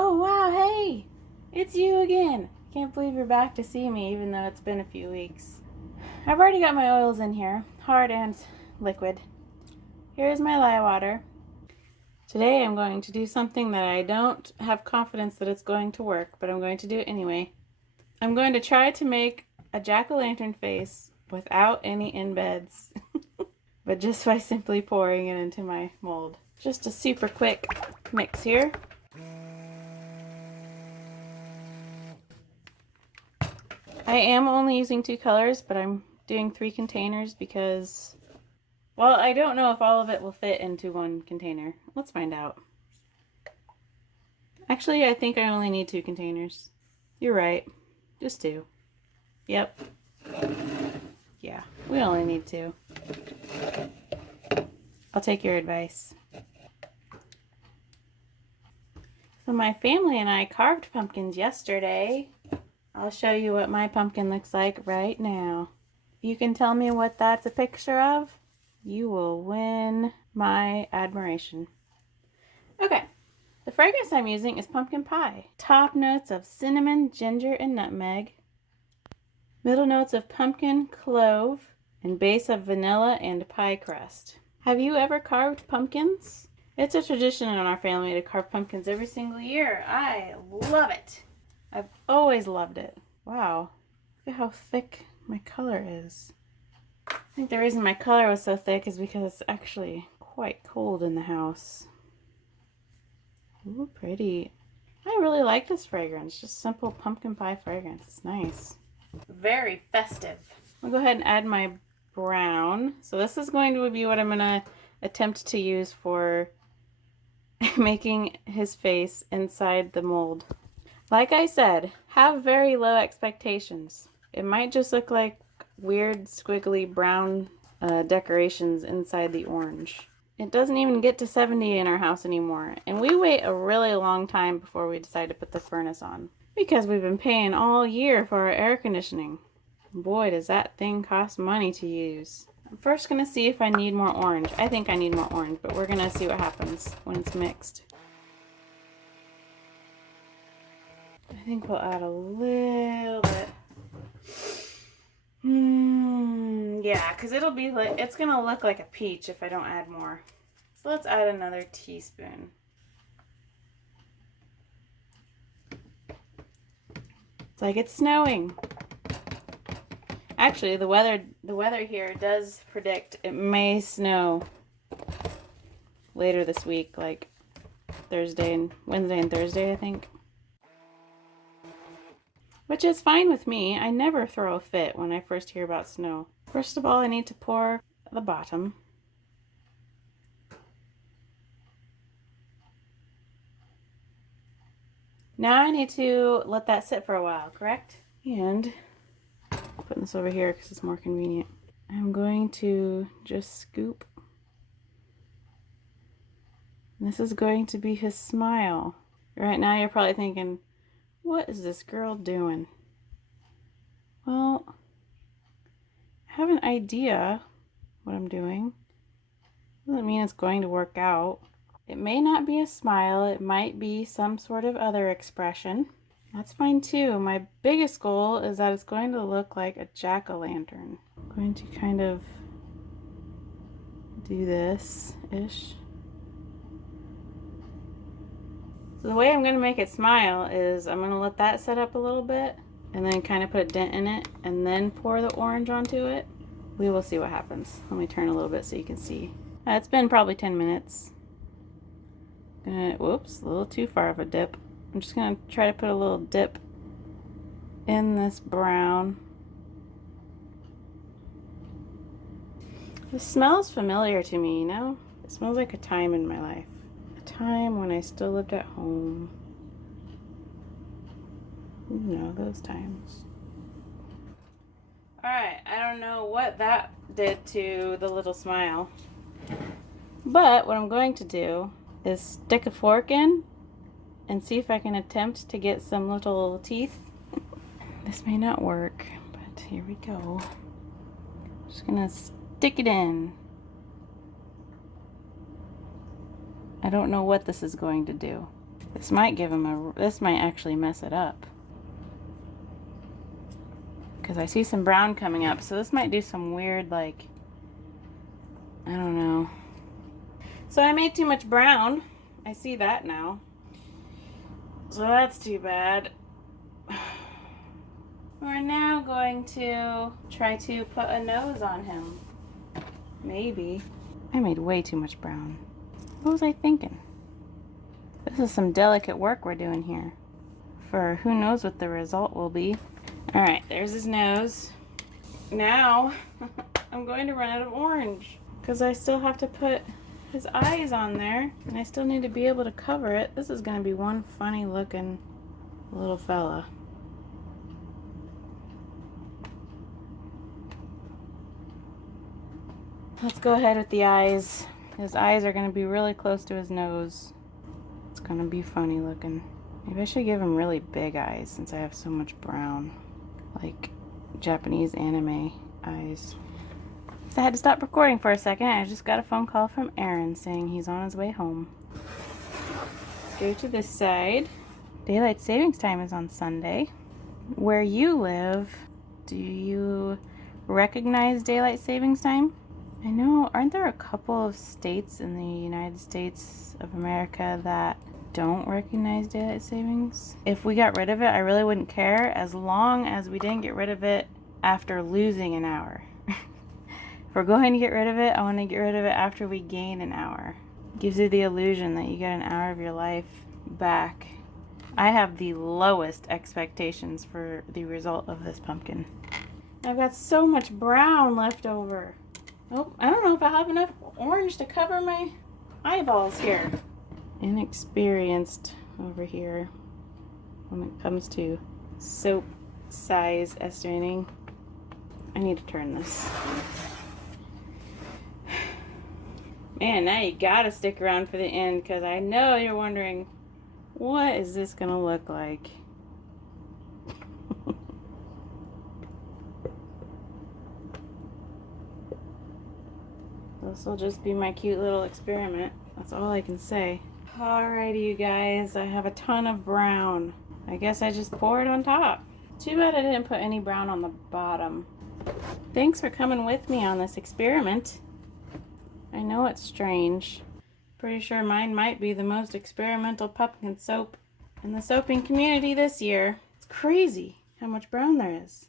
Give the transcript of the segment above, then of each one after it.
Oh wow, hey! It's you again! Can't believe you're back to see me even though it's been a few weeks. I've already got my oils in here, hard and liquid. Here's my lye water. Today I'm going to do something that I don't have confidence that it's going to work, but I'm going to do it anyway. I'm going to try to make a jack-o'-lantern face without any embeds, but just by simply pouring it into my mold. Just a super quick mix here. I am only using 2 colors, but I'm doing 3 containers because, well, I don't know if all of it will fit into one container. Let's find out. Actually, I think I only need 2 containers. You're right. Just 2. Yep. Yeah, we only need 2. I'll take your advice. So my family and I carved pumpkins yesterday. I'll show you what my pumpkin looks like right now. If you can tell me what that's a picture of, you will win my admiration. Okay, the fragrance I'm using is pumpkin pie. Top notes of cinnamon, ginger, and nutmeg. Middle notes of pumpkin, clove, and base of vanilla and pie crust. Have you ever carved pumpkins? It's a tradition in our family to carve pumpkins every single year. I love it. I've always loved it. Wow, look at how thick my color is. I think the reason my color was so thick is because it's actually quite cold in the house. Ooh, pretty. I really like this fragrance, just simple pumpkin pie fragrance. It's nice. Very festive. I'll go ahead and add my brown. So this is going to be what I'm going to attempt to use for making his face inside the mold. Like I said, have very low expectations. It might just look like weird squiggly brown decorations inside the orange. It doesn't even get to 70 in our house anymore, and we wait a really long time before we decide to put the furnace on because we've been paying all year for our air conditioning. Boy, does that thing cost money to use. I'm first going to see if I need more orange. I think I need more orange, but we're going to see what happens when it's mixed. I think we'll add a little bit. Yeah, because it'll be like, it's going to look like a peach if I don't add more. So let's add another teaspoon. It's like it's snowing. Actually, the weather here does predict it may snow later this week, like Wednesday and Thursday, I think. Which is fine with me. I never throw a fit when I first hear about snow. First of all, I need to pour the bottom. Now I need to let that sit for a while, correct? And putting this over here because it's more convenient. I'm going to just scoop. This is going to be his smile. Right now you're probably thinking, what is this girl doing? Well, I have an idea what I'm doing. Doesn't mean it's going to work out. It may not be a smile. It might be some sort of other expression. That's fine too. My biggest goal is that it's going to look like a jack-o'-lantern. I'm going to kind of do this-ish. So the way I'm going to make it smile is I'm going to let that set up a little bit and then kind of put a dent in it and then pour the orange onto it. We will see what happens. Let me turn a little bit so you can see. It's been probably 10 minutes. Whoops, a little too far of a dip. I'm just going to try to put a little dip in this brown. This smells familiar to me, you know? It smells like a time in my life. A time when I still lived at home. You know, those times. Alright, I don't know what that did to the little smile. But what I'm going to do is stick a fork in and see if I can attempt to get some little teeth. This may not work, but here we go. Just gonna stick it in. I don't know what this is going to do. This might give him this might actually mess it up. Because I see some brown coming up, so this might do some weird, like, I don't know. So I made too much brown. I see that now. So that's too bad. We're now going to try to put a nose on him. Maybe. I made way too much brown. What was I thinking? This is some delicate work we're doing here. For who knows what the result will be. Alright, there's his nose. Now, I'm going to run out of orange. Because I still have to put his eyes on there. And I still need to be able to cover it. This is going to be one funny looking little fella. Let's go ahead with the eyes. His eyes are going to be really close to his nose. It's going to be funny looking. Maybe I should give him really big eyes since I have so much brown. Like Japanese anime eyes. So I had to stop recording for a second. I just got a phone call from Aaron saying he's on his way home. Let's go to this side. Daylight savings time is on Sunday. Where you live, do you recognize daylight savings time? I know, aren't there a couple of states in the United States of America that don't recognize daylight savings? If we got rid of it, I really wouldn't care as long as we didn't get rid of it after losing an hour. If we're going to get rid of it, I want to get rid of it after we gain an hour. It gives you the illusion that you get an hour of your life back. I have the lowest expectations for the result of this pumpkin. I've got so much brown left over. Oh, I don't know if I have enough orange to cover my eyeballs here. Inexperienced over here when it comes to soap size estimating. I need to turn this. Man, now you gotta stick around for the end because I know you're wondering, what is this gonna look like? This will just be my cute little experiment. That's all I can say. Alrighty, you guys. I have a ton of brown. I guess I just pour it on top. Too bad I didn't put any brown on the bottom. Thanks for coming with me on this experiment. I know it's strange. Pretty sure mine might be the most experimental pumpkin soap in the soaping community this year. It's crazy how much brown there is.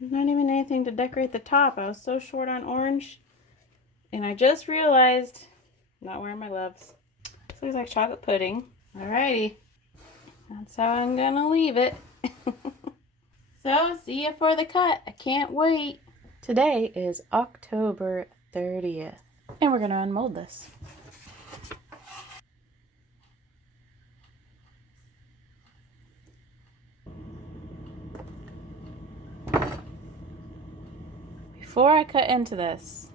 There's not even anything to decorate the top. I was so short on orange. And I just realized I'm not wearing my gloves. This looks like chocolate pudding. Alrighty. That's how I'm gonna leave it. So, see ya for the cut. I can't wait. Today is October 30th. And we're gonna unmold this. Before I cut into this,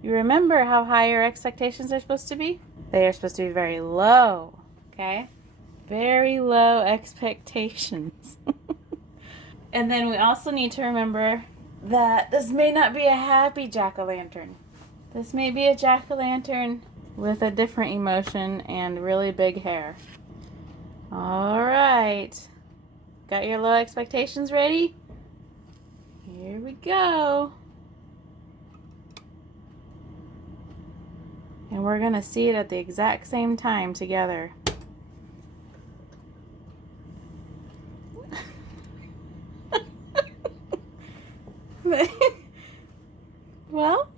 you remember how high your expectations are supposed to be? They are supposed to be very low, okay? Very low expectations. And then we also need to remember that this may not be a happy jack-o'-lantern. This may be a jack-o'-lantern with a different emotion and really big hair. Alright. Got your low expectations ready? Here we go. And we're going to see it at the exact same time together. Well,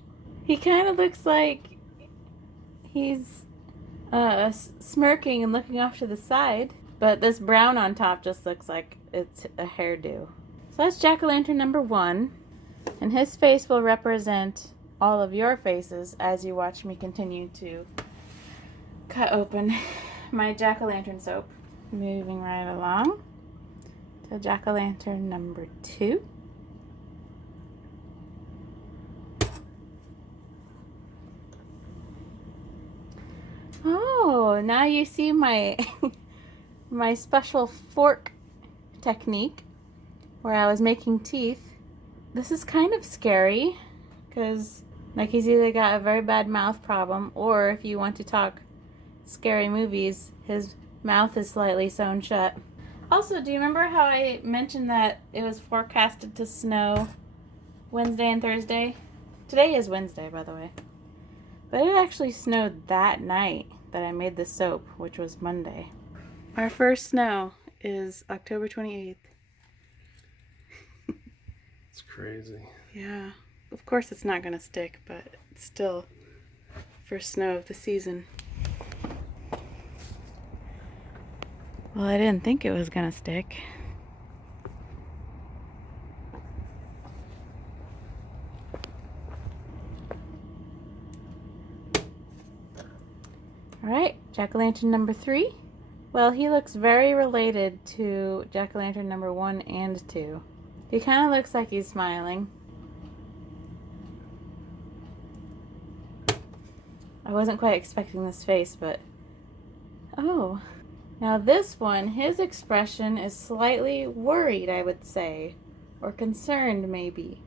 he kind of looks like he's smirking and looking off to the side. But this brown on top just looks like it's a hairdo. So that's jack-o'-lantern number 1. And his face will represent all of your faces as you watch me continue to cut open my jack-o'-lantern soap. Moving right along to jack-o'-lantern number 2. Oh, now you see my my special fork technique where I was making teeth. This is kind of scary because like he's either got a very bad mouth problem, or if you want to talk scary movies, his mouth is slightly sewn shut. Also, do you remember how I mentioned that it was forecasted to snow Wednesday and Thursday? Today is Wednesday, by the way. But it actually snowed that night that I made the soap, which was Monday. Our first snow is October 28th. It's crazy. Yeah. Of course it's not going to stick, but it's still first snow of the season. Well, I didn't think it was going to stick. Alright, Jack-o'-lantern number 3. Well, he looks very related to Jack-o'-lantern number 1 and 2. He kind of looks like he's smiling. I wasn't quite expecting this face, but... Oh. Now this one, his expression is slightly worried, I would say. Or concerned, maybe.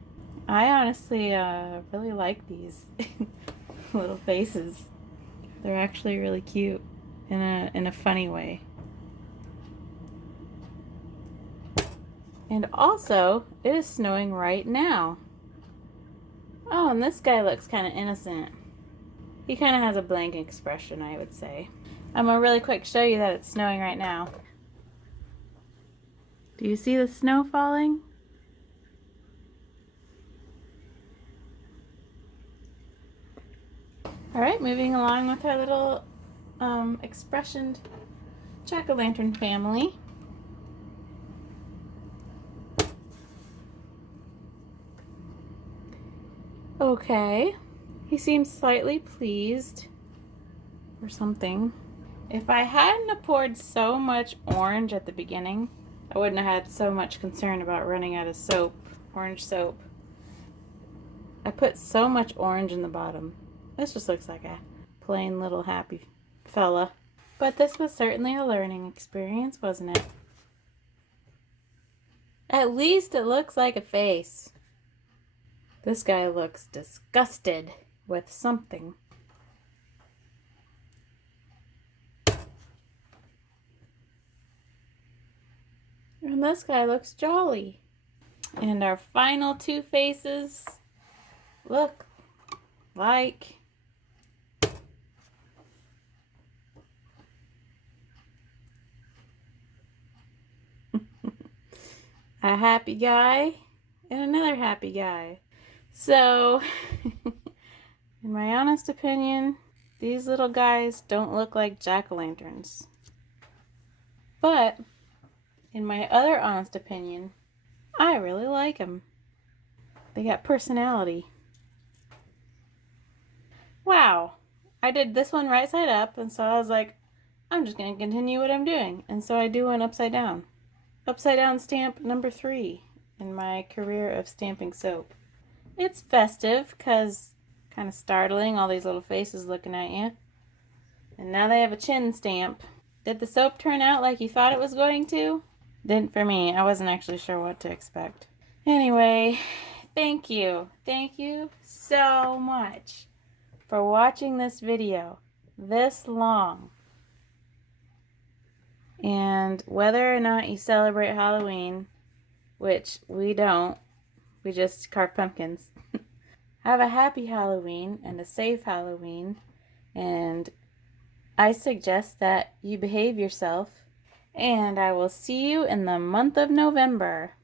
I honestly really like these little faces. They're actually really cute in a funny way. And also, it is snowing right now. Oh, and this guy looks kind of innocent. He kind of has a blank expression, I would say. I'm going to really quick show you that it's snowing right now. Do you see the snow falling? Alright, moving along with our little expressioned jack-o'-lantern family. Okay, he seems slightly pleased or something. If I hadn't have poured so much orange at the beginning, I wouldn't have had so much concern about running out of soap, orange soap. I put so much orange in the bottom. This just looks like a plain little happy fella. But this was certainly a learning experience, wasn't it? At least it looks like a face. This guy looks disgusted with something. And this guy looks jolly. And our final two faces look like a happy guy and another happy guy. So, in my honest opinion, these little guys don't look like jack-o'-lanterns. But, in my other honest opinion, I really like them. They got personality. Wow, I did this one right side up, and so I was like, I'm just going to continue what I'm doing. And so I do one upside down. Upside down stamp number 3 in my career of stamping soap. It's festive because kind of startling, all these little faces looking at you. And now they have a chin stamp. Did the soap turn out like you thought it was going to? Didn't for me. I wasn't actually sure what to expect. Anyway, thank you. Thank you so much for watching this video this long. And whether or not you celebrate Halloween, which we don't, we just carve pumpkins. Have a happy Halloween and a safe Halloween. And I suggest that you behave yourself. And I will see you in the month of November.